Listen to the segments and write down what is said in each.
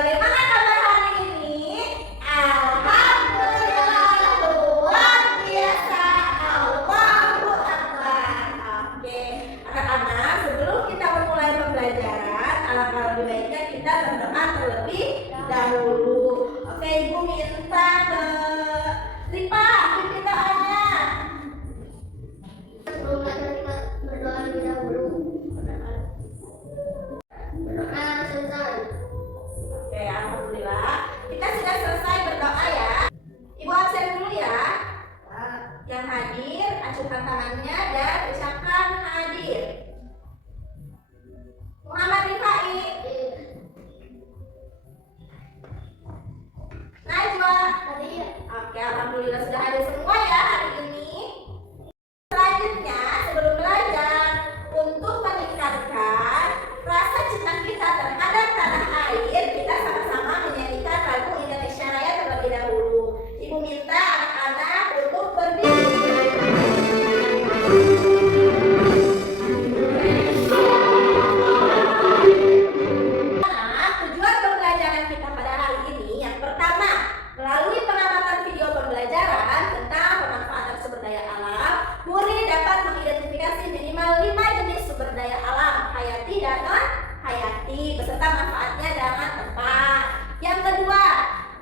Bagaimana kabar hari ini? Alhamdulillah, luar biasa. Allahu Akbar. Oke, anak-anak, sebelum kita memulai pembelajaran, alangkah lebih baiknya kita berdoa terlebih dahulu. Oke, Ibu minta ke Ripa, pimpin doanya. Sebelum belajar kita berdoa lebih dahulu. Berdoa selesai. Oke, alhamdulillah. Kita sudah selesai berdoa ya. Ibu absen dulu ya. Yang hadir, acungkan tangannya dan ucapkan hadir. Muhammad Rifai. Najwa. Hadir. Oke, alhamdulillah sudah hadir semua ya hari ini. Selanjutnya, sebelum belajar, untuk meningkatkan rasa cinta kita terhadap tanah air, kita sama-sama menyanyikan lagu Indonesia Raya terlebih dahulu. Ibu minta anak-anak untuk berdiri. Tujuan pembelajaran kita pada hari ini yang pertama, melalui pengamatan video pembelajaran tentang pemanfaatan sumber daya alam, murid dapat mengidentifikasi minimal 5 jenis sumber daya alam, hayati dan non-hayati, beserta manfaatnya dalam tempat. Yang kedua,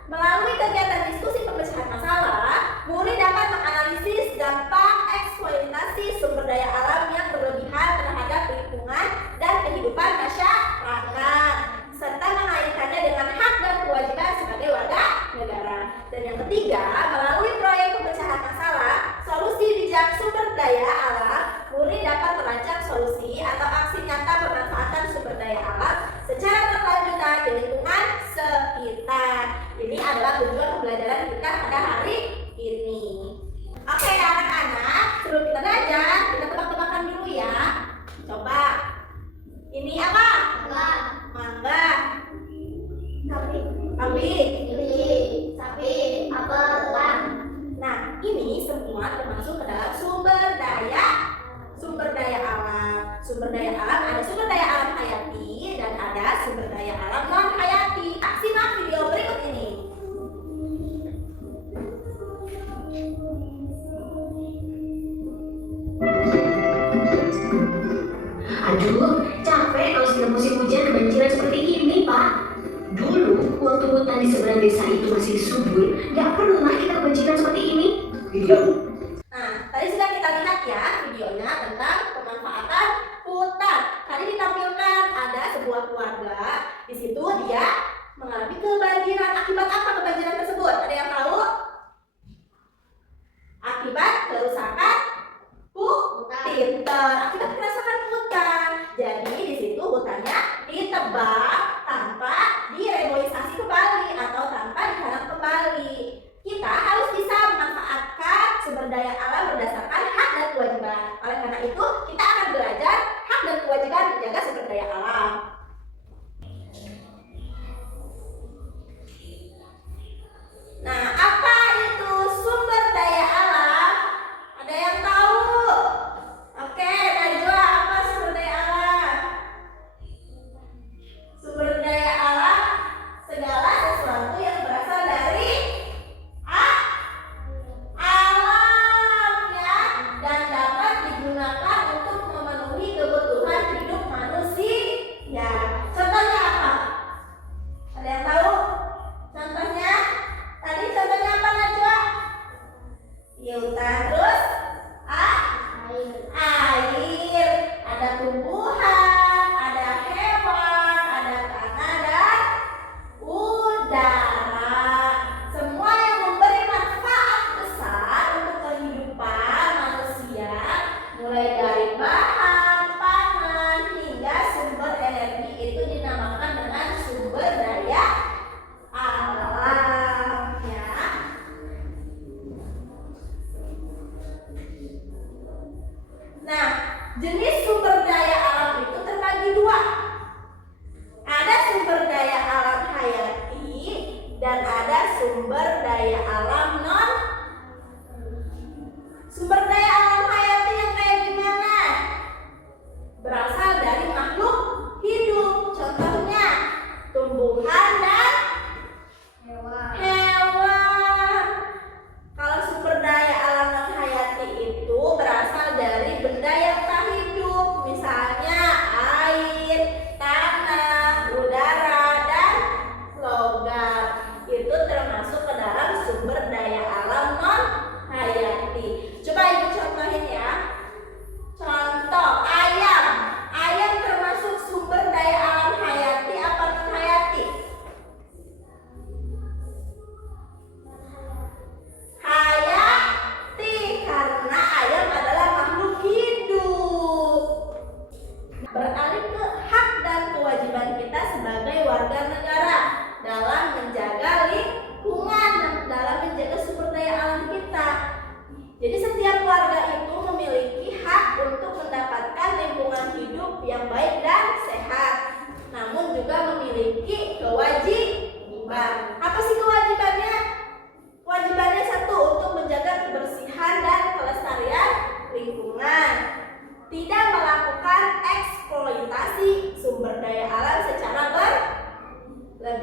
melalui kegiatan diskusi pemecahan masalah, murid dapat menganalisis dampak eksploitasi sumber daya alam yang berlebihan terhadap lingkungan dan kehidupan masyarakat, serta mengaitkannya dengan hak dan kewajiban sebagai warga negara. Dan yang ketiga, melalui proyek pemecahan masalah, solusi bijak sumber daya alam, murid dapat merancang solusi atau aksi nyata pemanfaatan sumber daya alam secara berkelanjutan di lingkungan sekitar. Ini adalah tujuan pembelajaran kita pada hari ini. Oke anak-anak, sebelum kita belajar, kita tebak-tebakan dulu ya. Coba, ini apa? Mangga. Kambing. Sapi. Apel. Telang. Nah, ini semua termasuk ke dalam sumber daya alam. Sumber daya alam ada sumber daya alam hayati dan ada sumber daya alam non hayati. Simak video berikut ini. Aduh, capek kalau setiap musim hujan kebanjiran seperti ini, Pak. Dulu, waktu hutan di seberang desa itu masih subur, nggak pernah kita kebanjiran seperti ini. Iya. Nah, tadi sudah kita lihat ya videonya tentang pemanfaatan hutan. Tadi ditampilkan ada sebuah keluarga. Di situ dia mengalami kebanjiran. Akibat apa kebanjiran tersebut? Ada yang tahu? Akibat kerusakan hutan. Akibat kerusakan hutan. Jadi di situ hutannya ditebang tanpa direboisasi kembali atau tanpa ditanam kembali. Kita harus bisa memanfaatkan sumber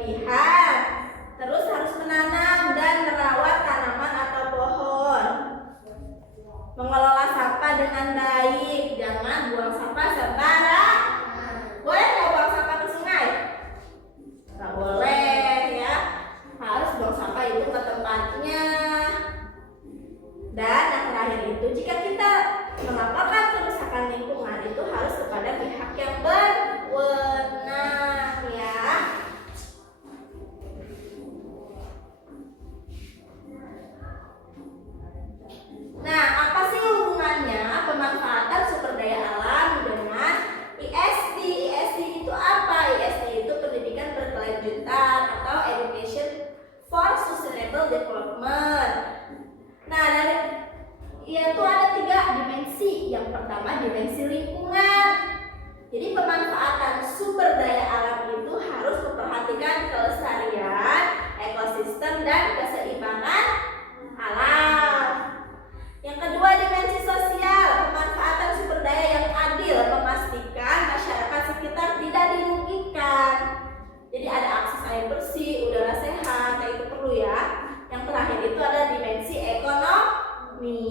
berlebihan. Terus harus menanam dan merawat tanaman atau pohon. Mengelola sampah dengan baik, jangan buang sampah sembarangan. Boleh nggak buang sampah ke sungai? Nggak boleh ya. Harus buang sampah itu ke tempatnya. Dan yang terakhir itu, jika kita melaporkan kerusakan lingkungan itu harus kepada pihak yang berwenang ya. Nah, apa sih hubungannya pemanfaatan sumber daya alam dengan ESD? ESD itu apa? ESD itu pendidikan berkelanjutan atau Education for Sustainable Development. Nah, yaitu ada 3 dimensi. Yang pertama dimensi lingkungan. Jadi pemanfaatan sumber daya alam itu harus memperhatikan kelestarian, ekosistem dan keseimbangan alam. Yang kedua dimensi sosial, pemanfaatan sumber daya yang adil, memastikan masyarakat sekitar tidak dirugikan. Jadi ada akses air bersih, udara sehat, itu perlu ya. Yang terakhir itu ada dimensi ekonomi.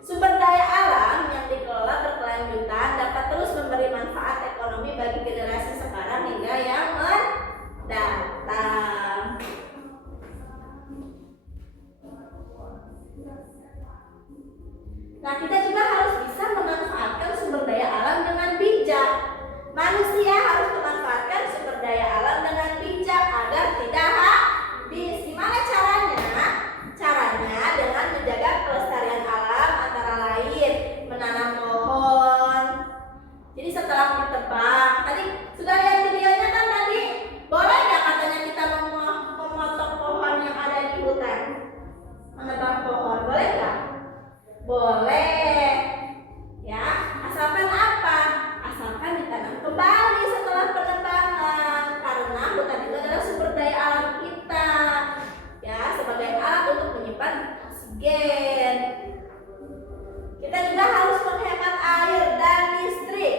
Sumber daya alam yang dikelola berkelanjutan dapat terus memberi manfaat ekonomi bagi generasi sekarang hingga yang mendatang. Nah, kita juga harus bisa memanfaatkan sumber daya alam dengan bijak. Manusia harus memanfaatkan sumber daya alam dengan bijak agar tidak habis. Gimana caranya? Caranya dengan menjaga kelestarian alam antara lain menanam pohon. Jadi setelah bertebang, tadi sudah lihat videonya kan tadi? Boleh nggak katanya kita memotong pohon yang ada di hutan? Menebang pohon, boleh nggak? Boleh. Ya, asalkan apa? Asalkan ditanam kembali setelah penebangan, karena hutan itu adalah sumber daya alam kita. Ya, sebagai alat untuk menyimpan oksigen. Kita juga harus menghemat air dan listrik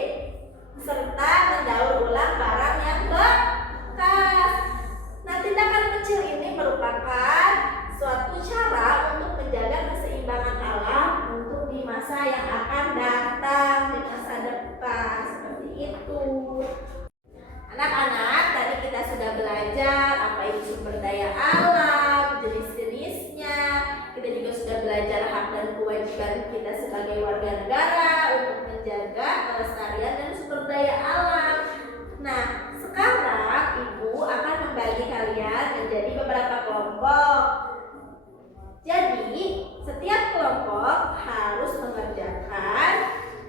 serta mendaur ulang barang yang bekas. Nah, tindakan kecil ini merupakan suatu cara untuk menjaga keseimbangan alam untuk di masa yang akan datang, di masa depan, seperti itu. Anak-anak, tadi kita sudah belajar apa itu sumber daya alam, jenis-jenisnya. Kita juga sudah belajar hak dan kewajiban kita sebagai warga negara untuk menjaga kelestarian dan sumber daya alam. Nah, sekarang Ibu akan membagi kalian menjadi beberapa kelompok. Jadi, setiap kelompok harus mengerjakan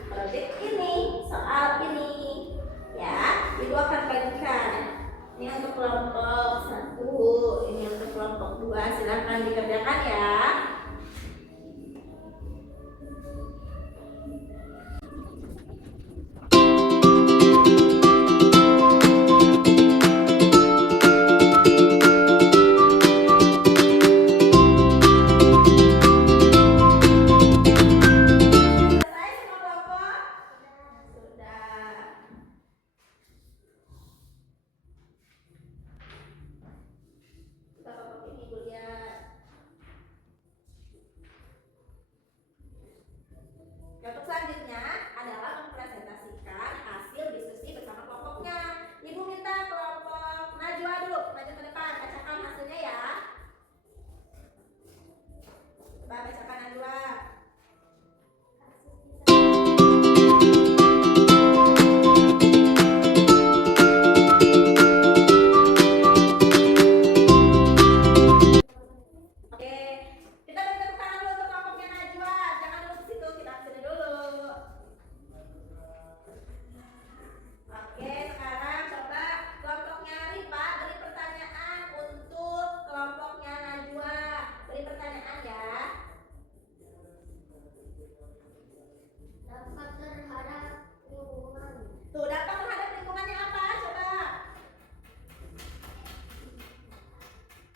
proyek ini, soal ini. Ya, Ibu akan bagikan. Ini untuk kelompok 1, ini untuk kelompok 2. Silakan dikerjakan ya. Untuk selanjutnya adalah mempresentasikan hasil diskusi bersama kelompoknya. Ibu minta kelompok Najwa dulu, maju ke depan, bacakan hasilnya ya. Coba bacakan Najwa.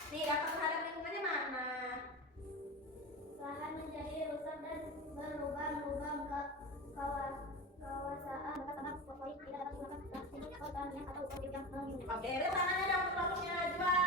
Nih, dampak terhadap lingkungannya mana? Lahan menjadi rusak dan berlubang-lubang ke kawasan bekas tanah fosforit tidak dapat digunakan untuk pertanian atau usaha yang Oke, tangannya dong untuk kelompoknya Najwa.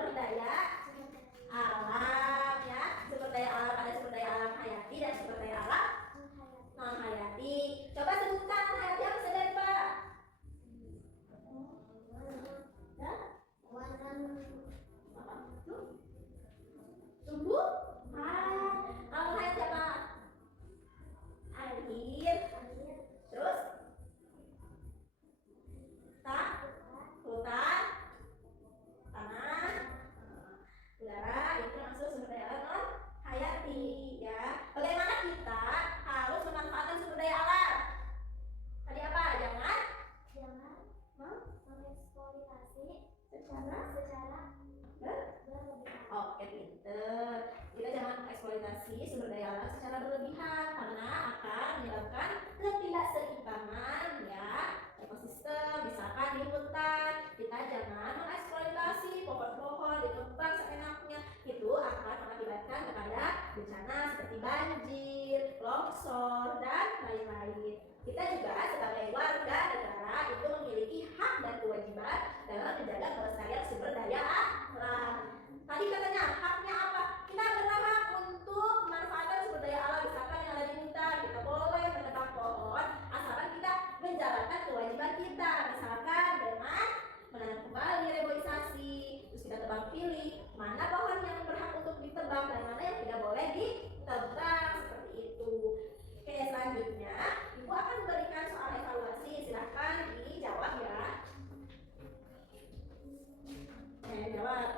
sumber daya alam ya. Sumber daya alam ada sumber daya alam hayati dan sumber daya alam non hayati. Coba sebutkan hayati apa saja Pak? Ya? Apa? Tumbuh? Kalau hayati apa? Air. Terus? Hutan, tanah, udara, itu masuk sumber daya alam non hayati ya. Bagaimana kita harus memanfaatkan sumber daya alam? Tadi apa? Jangan mengeksploitasi secara secara berlebihan. oke pinter. Kita jangan eksploitasi sumber daya alam secara berlebihan karena akan menyebabkan ketidakseimbangan ya ekosistem. Misalkan di hutan kita jangan mengeksploitasi pohon-pohon ditebang seenaknya, itu akan mengakibatkan kepada bencana seperti banjir, longsor dan lain-lain. Kita juga sebagai warga negara itu memiliki hak dan kewajiban dalam menjaga kelestarian sumber daya alam. Tadi katanya haknya apa? Kita berhak untuk memanfaatkan sumber daya alam. Misalkan yang ada di hutan, kita boleh menebang pohon asalkan kita menjalankan kewajiban kita. Misalkan dengan menanam kembali reboisasi, terus kita tebang pilih mana pohon yang berhak untuk ditebang dan mana yang tidak boleh ditebang, seperti itu. Oke, selanjutnya Ibu akan memberikan soal evaluasi. Silahkan dijawab ya. Jawab.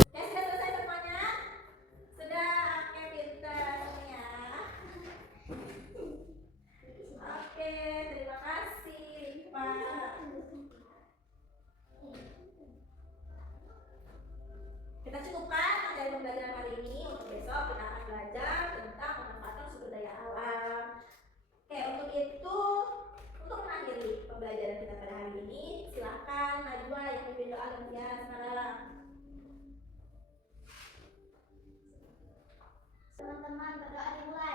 Oke, sudah selesai semuanya? Sudah, oke pintar ya. Oke, terima kasih Pak. Kita cukupkan materi pembelajaran hari ini. Untuk besok kita akan belajar tentang pemanfaatan sumber daya alam. Oke, untuk itu, untuk mengakhiri pembelajaran kita pada hari ini, silahkan Najwa yang memimpin doa gantian sekarang. Teman-teman berdoa dimulai.